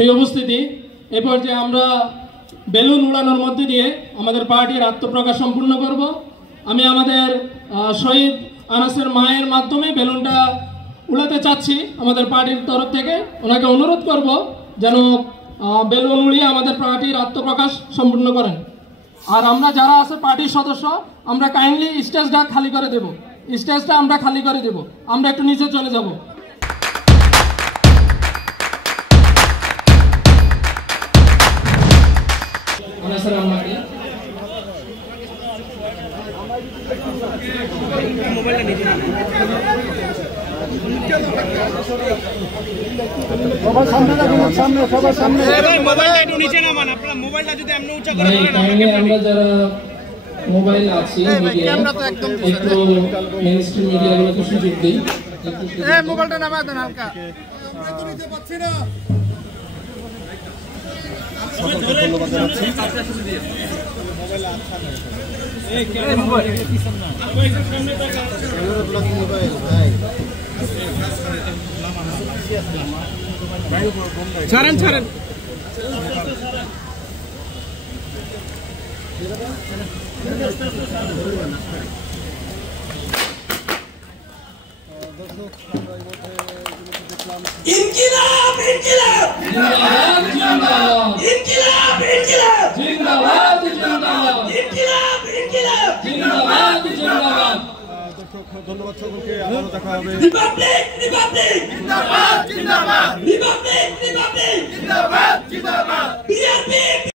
প্রিয় উপস্থিতি, এই পর্যায়ে আমরা বেলুন উড়ানোর মধ্যে দিয়ে আমাদের পার্টির আত্মপ্রকাশ সম্পূর্ণ করব। আমি আমাদের শহীদ আনাসের মায়ের মাধ্যমে বেলুনটা উড়াতে চাচ্ছি আমাদের পার্টির তরফ থেকে। ওনাকে অনুরোধ করব যেন বেলুন উড়িয়ে আমাদের পার্টির আত্মপ্রকাশ সম্পূর্ণ করেন। আর আমরা যারা আছে পার্টির সদস্য, আমরা কাইন্ডলি স্টেজটা খালি করে দেব। স্টেজটা আমরা খালি করে দেব, আমরা একটু নিচে চলে যাব। আমরা যারা মোবাইল আছি একটু মেইনস্ট্রিম মিডিয়াগুলোকে সুযোগ দিই। মোবাইলটা নামায় দেন হালকা। ধন্যবাদ জানাচ্ছি। ছাড়েন ছাড়েন। ইনকিলাব ইনকিলাব জিন্দাবাদ জিন্দাবাদ ইনকিলাব ইনকিলাব জিন্দাবাদ জিন্দাবাদ ইনকিলাব ইনকিলাব জিন্দাবাদ জিন্দাবাদ। দর্শক ধন্যবাদ সকলকে, আবারও দেখা হবে। রিপাবলিক রিপাবলিক জিন্দাবাদ জিন্দাবাদ রিপাবলিক রিপাবলিক জিন্দাবাদ জিন্দাবাদ বিএনপি